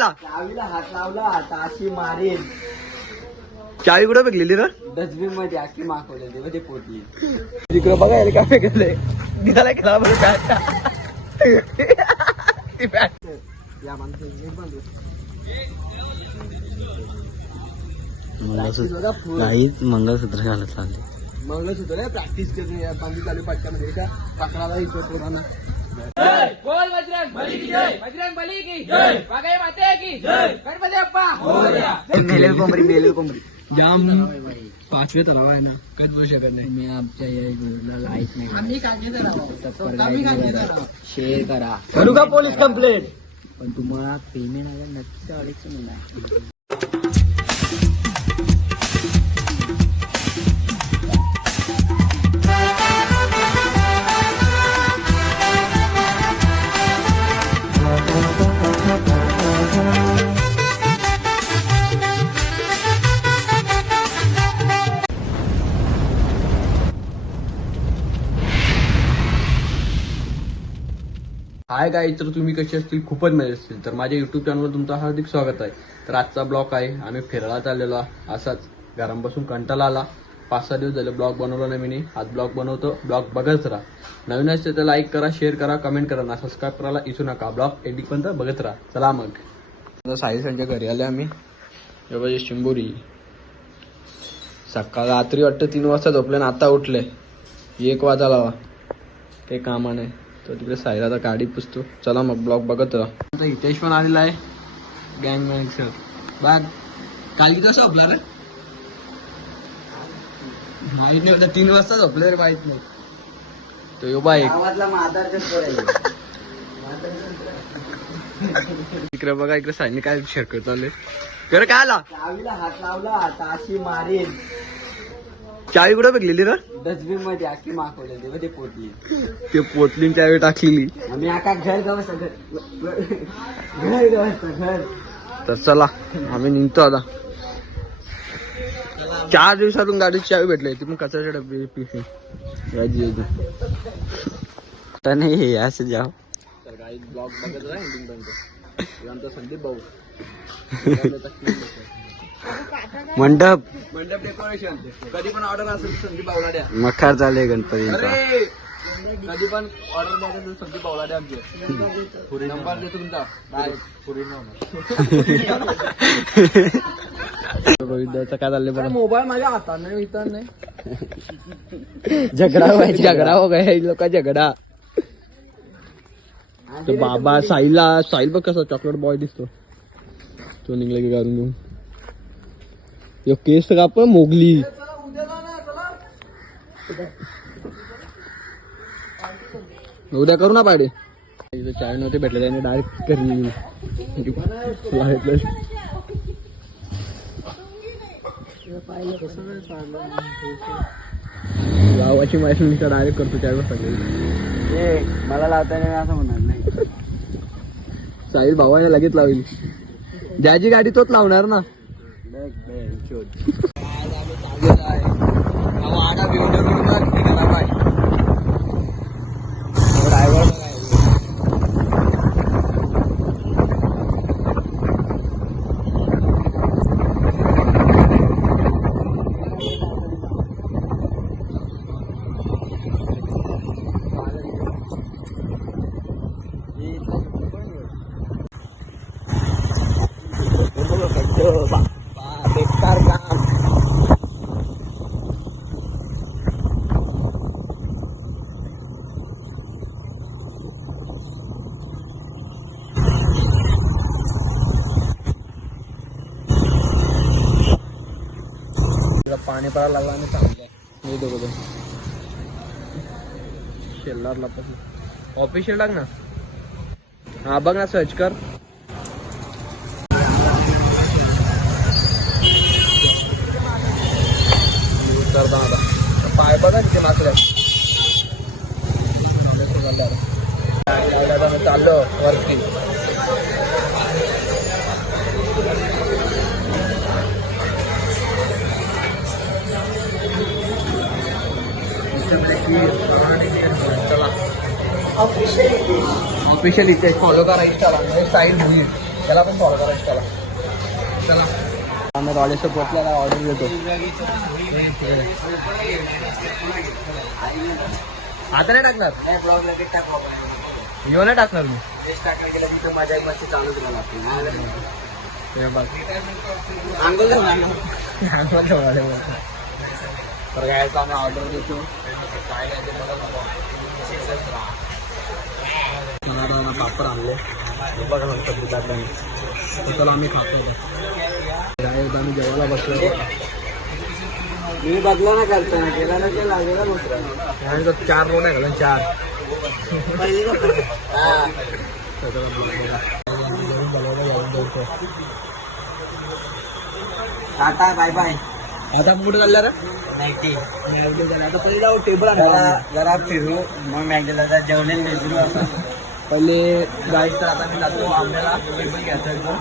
आला चावीला हात लावला आता अशी मारेन. चावी कुठं बघलेली ना डस्टबिनमध्ये आखी माखवलेली मध्ये पोटली तिकडं बघायला काय फेकलंय. निघाला खेळा बरं बॅट या माणसाची मंगळसूत्र. काहीच मंगळसूत्र घालत चालले मंगळसूत्र प्रॅक्टिस करणे या बांबू चालू पाटक्यामध्ये एका पकडाला इकडे पोरांना. बोल बजरंग बली की जय! बजरंग बली की जय! बागाई माते की जय! गणपती अप्पा मेलेल कोंबडी मेलेल कोंबडी. जाम पाचवे तलाव आहे ना कधी बसू शकत नाही. मी आमच्या लाईक नाही शेअर करा. करू का पोलीस कंप्लेंट? पण तुम्हाला पेमेंट आहे नक्की अडीच हाय काय तर तुम्ही कसे असतील खूपच मजा असतील. तर माझ्या युट्यूब चॅनलवर तुमचं हार्दिक स्वागत आहे. तर आजचा ब्लॉग आहे आम्ही फिरायला आलेलो असाच घरांपासून कंटाळा आला. पाच सहा दिवस झाले ब्लॉग बनवला नाही मी आज ब्लॉग बनवतो. ब्लॉग बघत राहा. नवीन असते तर लाईक करा शेअर करा कमेंट करा. ना सबस्क्राईब करायला इसू नका. ब्लॉग एडिटपर्यंत पण तर बघत राहा. चला मग. आता साई संजय घरी आले आम्ही. हे शिंबोरी. सकाळ रात्री वाटतं तीन वाजता झोपले आणि आता उठले. एक वाजा लावा काही कामा नाही. तर तिकडे साईला आता गाडी पुसतो. चला मग ब्लॉग बघत राहा. आता हितेश पण आलेला आहे. गँग मॅनेजर बघ काल किती झोपला रे? माहीत नाही होता तीन वाजता झोपले रे माहीत नाही. तो यो बाय इकडे बघा इकडे साईने काय शर्कत चालले कर काय आला? हात लावला चावी कुठं बघलेली ना डस्टबिनमध्ये आखी माखवलेली मध्ये पोटली ते पोतलीन चावी टाकलेली. आम्ही आका घर गवस घर घर गवस घर. तर चला आम्ही निघतो आता. चार दिवसातून गाडीची चावी भेटली ती पण कचऱ्याच्या डबी पिशवी याची. तर नाही हे असं जाव काही ब्लॉग बघत राहा. हे संदीप भाऊ. मंडप. मंडप डेकोरेशन कधी पण ऑर्डर असेल संदीप द्या मखार चालले गणपतीचा. अरे! कधी पण ऑर्डर द्यायचं संदीप द्या आमचे. नंबर देतो तुमचा. बाय रोहित दाचा काय चाललंय बरं? मोबाईल माझ्या हातात नाही नाही. झगडा झगडा हो गया इन लोक झगडा. तो बाबा साईला साईल बघ कसा चॉकलेट बॉय दिसतो. तो निघला की घालून घेऊन. यो केस का पण मोगली? उद्या करू ना पाडे. इथं चाय नव्हते भेटले त्याने डायरेक्ट करी गावाची माहिती मी डायरेक्ट करतो त्यावेळेस सगळे. मला लावता नाही असं म्हणणार नाही. साहिल भावाने लगेच लावली. ज्याची गाडी तोच लावणार ना. बेकार पडायला लागला आणि चांगलं आहे बघतो शेल्लारला पण ऑफिशियल टाक ना. हा बघ ना सर्च कर. ऑफिशियल इथे फॉलो करा इंस्टाला साईड होईल. त्याला पण फॉलो करायचं त्याला चला. आम्ही पोचल्याला ऑर्डर देतो. आता नाही टाकणार? येऊ नाही टाकणार मी. टाकलं गेलं तिथं मजा एक मस्ती चालूच राहणार. हे आलो. तर काय मला पापड आणले. बघा ना सगळी टाकल्याने त्याला आम्ही खातो डायरेक्ट आम्ही जेवायला बसलो मी बदला ना करताना केला ना ते लागेला दुसरा. चार रोड आहे का चार. टाटा बाय बाय. आता कुठे चालला रे आता पहिले जाऊ टेबल जरा फिरू. मग मॅगडीला जेवणे फिरू असं पहिले जायचं आता मी जातो आंब्याला टेबल घ्यायचा एकदम.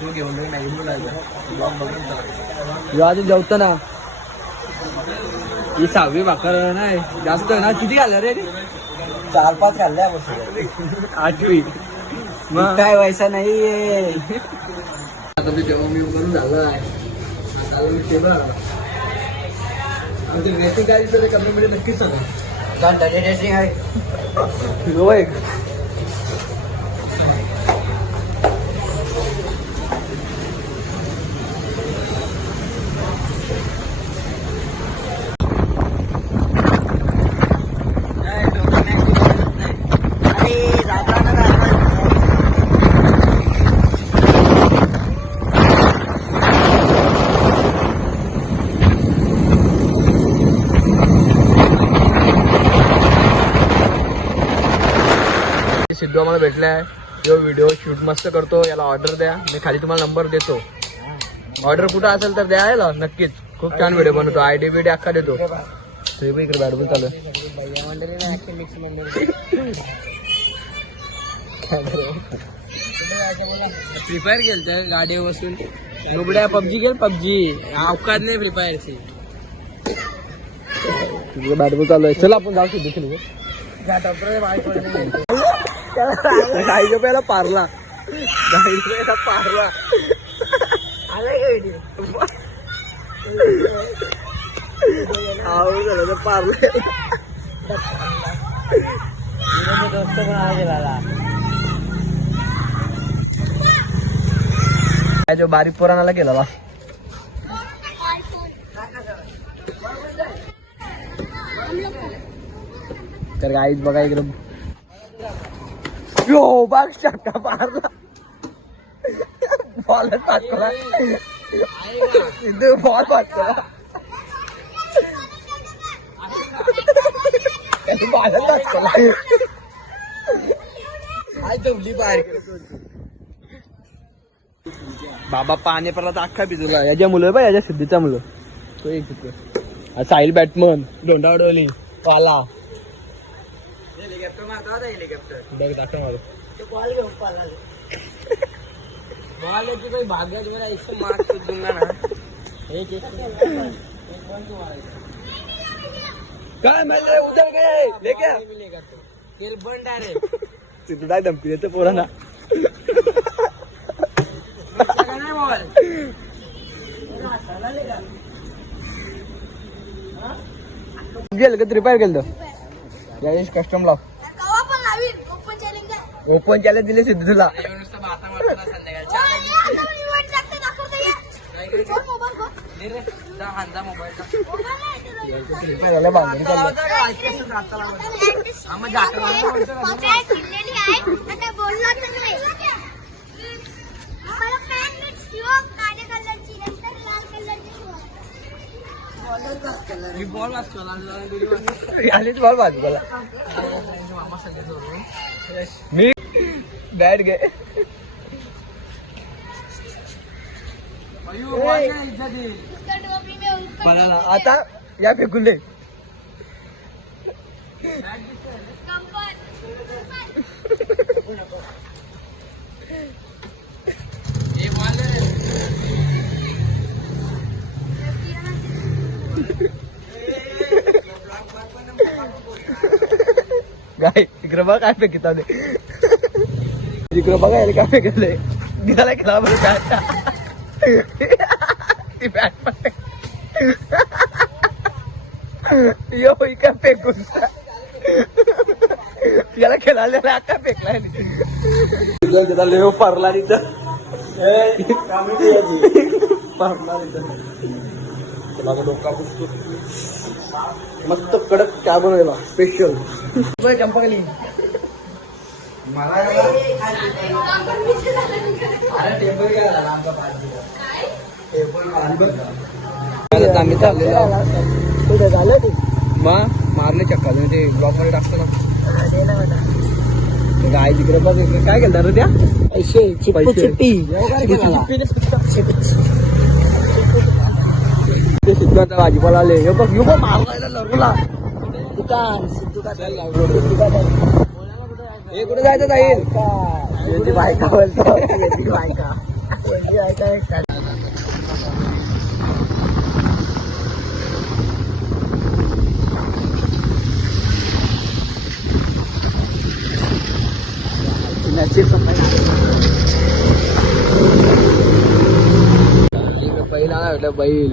तो घेऊन जाईल मॅगी जायचं. ब्लॉग बघून चला. आधी जेवतो ना. ही सहावी भाकर नाही जास्त ना. किती आलं रे? चार पाच खाल्ल्या आठवी. मग? काय व्हायचा नाहीये आता मी जेव्हा मी करून झालं आहे. आता मी टेबल आला म्हणजे काय तर कमी नक्कीच आहे. सिद्धू भेटला भेटलाय. जो व्हिडिओ शूट मस्त करतो. याला ऑर्डर द्या. मी खाली तुम्हाला नंबर देतो. ऑर्डर कुठं असेल तर द्या याला नक्कीच. खूप छान व्हिडिओ बनवतो. आय डी बी डी अख्खा देतो. पण इकडे बॅडबॉल चालू फ्री फायर खेळतोय गाडी बसून नुबड्या पबजी खेळ पबजी. अवकात नाही फ्री फायरची बॅटबॉल चालू आहे. चला आपण जाऊ सिद्धू खेळू गाई पहिला पारला. गाई पहिला पारला आऊ झालं तर पारलं. दोस्त पण आला गेला काय जो बारीक पोरानाला गेला तर गाईच बघा इकडं. यो बाग शक्का मारला बॉल टाकला। सिद्धू बॉल टाकला बॉल टाकला। जमली बाहेर. बाबा पाणी पडला तर अख्खा भिजूला याच्या मुलं बा याच्या सिद्धीचा मुलं. तो एक साहिल बॅटमन दोंडा उडवली पाला. हेलिकॉप्टर मारतो हेलिकॉप्टर. बघ दाखव ते बॉल घेऊन दूंगा ना. काय म्हणजे गए लेके नहीं तेल डायरेक्ट काय धमकी देते पोरांना. नहीं बॉल गेल का रिपेअर केलं यावेळेस कस्टम ओपन चॅलेंज दिले सिद्धू तुला. नुसतं भाता मारतो संध्याकाळच्या ओय, आता मी वाट लागते दाखवते या फोन मोबाईल फोन दे रे जा हांजा मोबाईलचा मोबाईल नाही इथे जाऊ. रिपेअर झालं बांधून चाललं आता मी actress- हा, मग जातं लावून बोलतो ना. माझी आई चिडलेली आहे आता बोलणार तर नाही मला पॅन्ट शिव काळ्या कलरची नंतर लाल कलरची शिव मी बॉल बॉल बाजूला मी बॅट घे आता या फेकून दे. gerobak kafe kita deh. Di gerobak kafe kafe kita deh. Dia lagi lama berkaca. Di apa? Yo, ikan pegun. Dia lagi lalai lalai kafe lain. Kita kita leopard lari eh. kami sih. Leopard. माझा डोका पुसतो मस्त कडक चहा बनवला special Champakali आम्ही मग मारले चक्का ते ब्लॉकमध्ये टाकतो ना. ते गाय तिकडे बघ काय केलं रे त्या? पैसे चिप्पू. चिप्पी. ಇವತ್ತು ವಾಲಿಬಾಲಲ್ಲಿ ಒಬ್ಬ ಯುವ ಮಾರ್ಗಲ್ಲ हे कुठे जायचं जाईल त्याची बायका बोलतो त्याची बायका त्याची बायका एक पहिला भेटलं बैल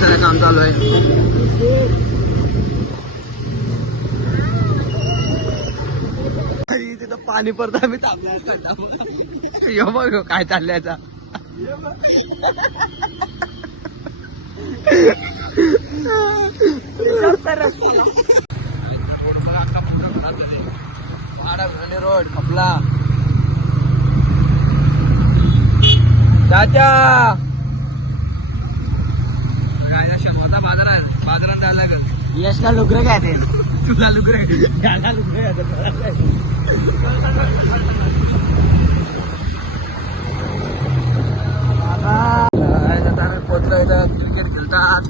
रस्त्याला काम चालू आहे. तिथं पाणी पडतं आम्ही थांबलो बघ काय चालल्याचा रोड खपला चाचा काय शिरवाचा बाजार आहे यशला लुगरं काय ते. तुला लुकरे याला लुकरे पोचलं इथं. क्रिकेट खेळतात.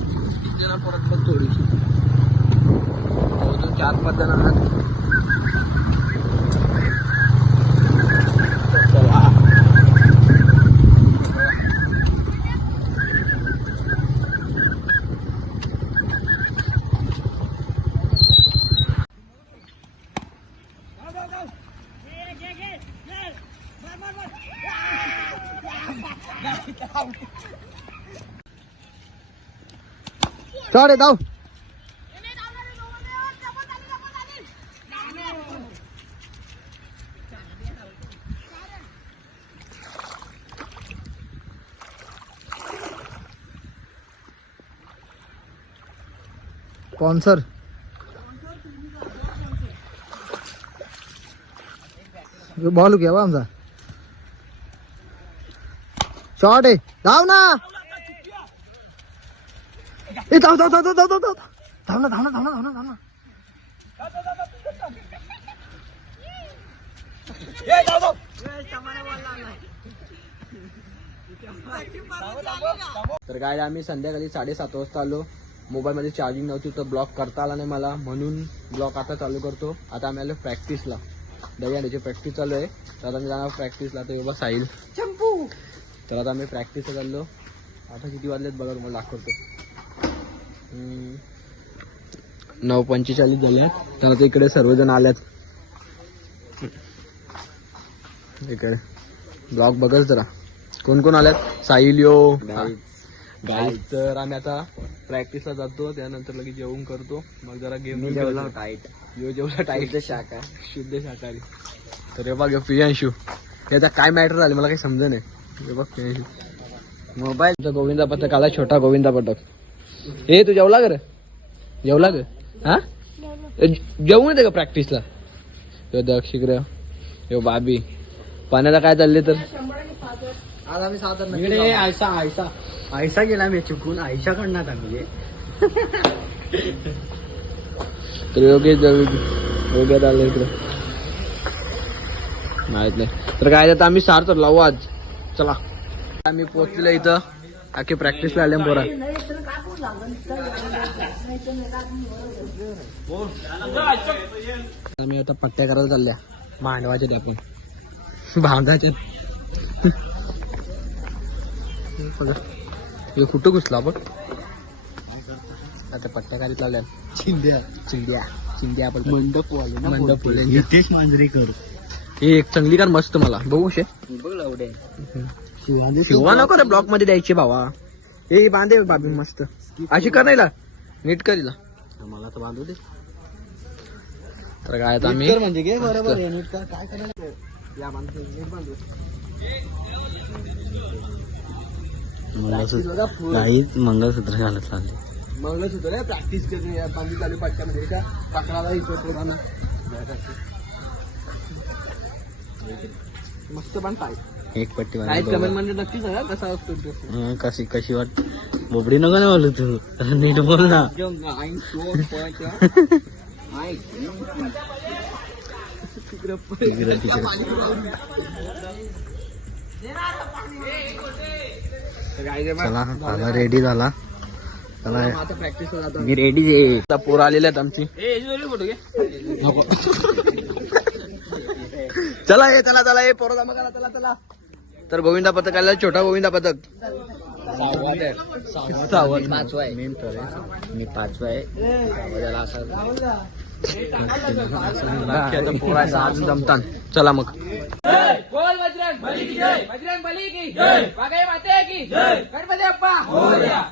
जण परत पण थोडीशी दोन चार पाच जण आहात चढ धाव. कौन सर? बॉल घ्यावा आमचा. शॉर्ट आहे. जाऊ ना. ए धाव धाव धाव धाव धाव धाव धाव धाव ना धाव ना धाव ना धाव ना धाव ना तर काय आम्ही संध्याकाळी साडेसात वाजता आलो. मोबाईलमध्ये चार्जिंग नव्हती तर ब्लॉक करता आला नाही मला. म्हणून ब्लॉक आता चालू करतो. आता आम्ही आलो प्रॅक्टिसला दह्याची प्रॅक्टिस चालू आहे. तर आता मी जाणार प्रॅक्टिसला तर हे बघ साहिल. तर आता आम्ही प्रॅक्टिसला चाललो. आता किती वाजलेत बघा तुम्हाला दाखवतो. नऊ पंचेचाळीस झाले तर आता इकडे सर्वजण आल्यात इकडे. ब्लॉग बघच जरा. कोण कोण आल्यात साहिल यो गाईज तर आम्ही आता प्रॅक्टिसला जातो. त्यानंतर लगेच जेवण करतो. मग जरा गेम जेवला टाईट यो जेवला टाईट शाखा शुद्ध शाकाहारी. तर हे बघ प्रियांशू. याचा काय मॅटर झालं? मला काही समज नाही. हे बघ प्रियांशू. मोबाईल गोविंदा पथक आला छोटा गोविंदा पथक. ए तू जेवला गर जेवला ग हा? जेवून येते का प्रॅक्टिसला यो दक्ष इकडे. यो बाबी. पाण्याला काय चालले तर? आज आम्ही साधारण इकडे आयसा आयसा आयसा गेला मी चुकून. आयशाकडनं आता म्हणजे तर योगेश ओग्यात आलं इकडे. माहीत नाही. तर काय आता आम्ही सार तर लावू आज. चला. आम्ही पोहोचलो इथं. आखी प्रॅक्टिसला आले पोरा. मी आता पट्ट्या करायला चालल्या. मांडवाचे ते आपण बांधाचे हे कुठं घुसला आपण? आता पट्ट्या काढीत लावल्या चिंद्या चिंद्या चिंद्या आपण मंडप मंडप नितेश मांजरेकर. ही एक चांगली कार मस्त मला. बघू शे. बघ लावडे शिवा नको रे ब्लॉकमध्ये द्यायची भावा. हे बांधे बाबी मस्त. अशी कर नाही ला. नीट करीला मला तर बांधू दे. तर काय आता आम्ही म्हणजे घे बरोबर आहे नीट कर. काय करायला या बांधतो नीट मंगळसूत्र. काहीच मंगळसूत्र घालत चालले मंगळसूत्र प्रॅक्टिस करणे या बांधी चालू पाट्यामध्ये का काकडाला इथं पोरांना मस्त बांधताय एक पट्टी कमेंट म्हणजे नक्की सांगा कसा असतो तो हं, कशी कशी वाट बोबडी नको ना बोलू तू. नीट बोल ना. तिकडं तिकडं. चला रेडी झाला. चला आता मी रेडी आहे. पोरं आलेले आहेत आमची. नको. चला ये चला चला ये पोरं जमा करा चला चला. तर गोविंदा पथक आहे, छोटा गोविंदा पथक. पाचवा आहे. मेन तर मी पाचवा आहे. असं जमतान. चला मग जय बोल बजरंग बली की जय बजरंग बली की जय बागाई माते की जय गणपती अप्पा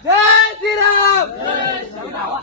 जय श्रीराम जय श्रीराम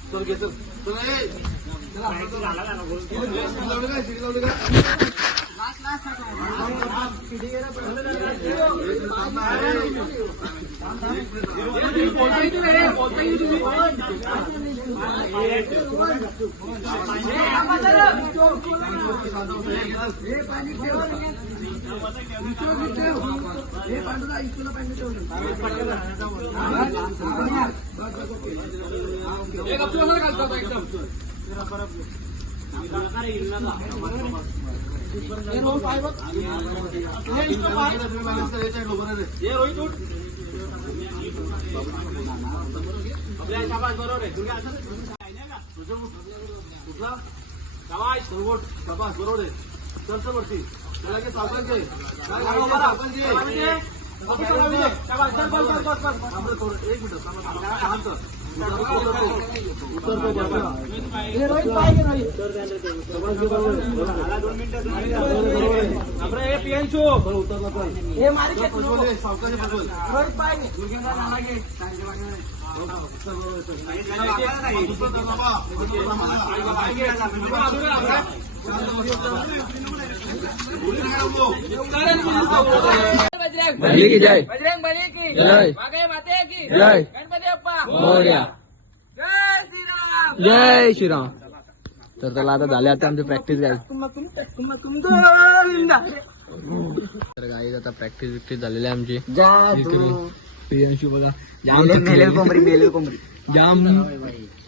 वरती त्याला की सावकाश घे काय गाडो बरा सावकाश घे शाबास चल बस बस बस बस थांब रे थोडं एक मिनिट थांब थांब शांत उतरतो उतरतो हे रोहित पाय घे रोहित शाबास घे बरोबर आहे दोन मिनिटं आपलं हे पियांशू उतरला पण हे मारी सावकाश प्रज्वल बली की जय बजरंग बली की जय. माते की जय. गणपती अप्पा मोरया. जय श्रीराम जय श्रीराम तर त्याला आता झाले आता आमची प्रॅक्टिस काय तर गाईज आता प्रॅक्टिस विक्टिस झालेली आहे आमची प्रियांशू बघा कोंबडी मेलेल कोंबडी. जाम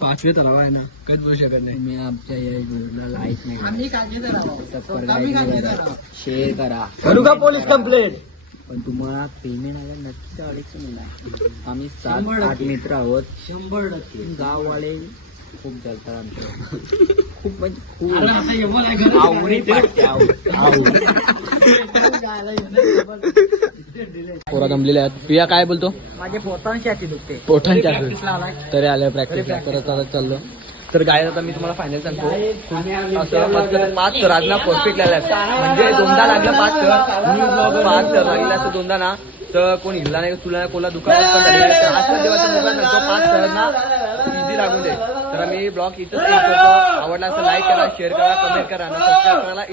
पाचवे तलाव आहे ना कधी बसू शकत नाही. मी आमच्या या व्हिडिओला लाईक नाही करा शेअर करा. करू का पोलीस कंप्लेंट पण तुम्हाला पेमेंट आलं नक्की अडीच महिना आम्ही सात आठ मित्र आहोत. शंभर टक्के. गाववाले खूप जलतात आमच्या खूप म्हणजे खूप. आवडी आवडी. पोरा जमलेल्या आहेत. प्रिया काय बोलतो? माझे पोटांची दुखते पोठांच्या तरी आले प्रॅक्टिस करत करत चाललो. तर काय आता मी तुम्हाला फायनल सांगतो. असं फक्त पाच तर आज ना परफेक्ट लागला म्हणजे दोनदा लागलं पाच तर पाच तर लागला असं दोनदा ना. तर कोण हिला नाही तुला कोणला दुकानात. तर पाच तर ना इझी लागून दे. तर आम्ही ब्लॉग करतो. आवडला असं लाईक करा शेअर करा कमेंट करा सबस्क्राईब करायला.